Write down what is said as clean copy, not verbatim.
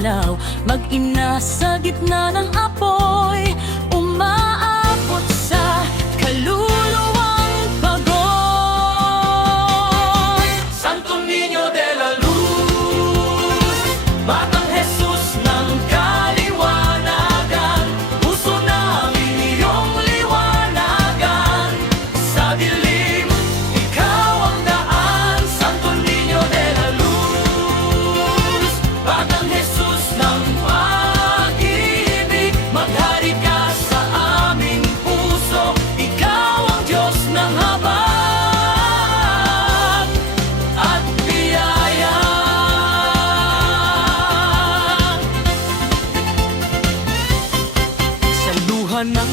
ilaw, mag-ina sa gitna ng apoy, umaabot sa kaluluwang pagod. Santo Niño de la Luz, Batang Jesus ng kaliwanagan, puso namin iyong liwanagan. Sa dilim, ikaw ang daan. Santo Niño de la Luz, Batang Jesus ng pag-ibig, maghari ka sa aming puso. Ikaw ang Diyos ng habag at biyaya. Sa luha ng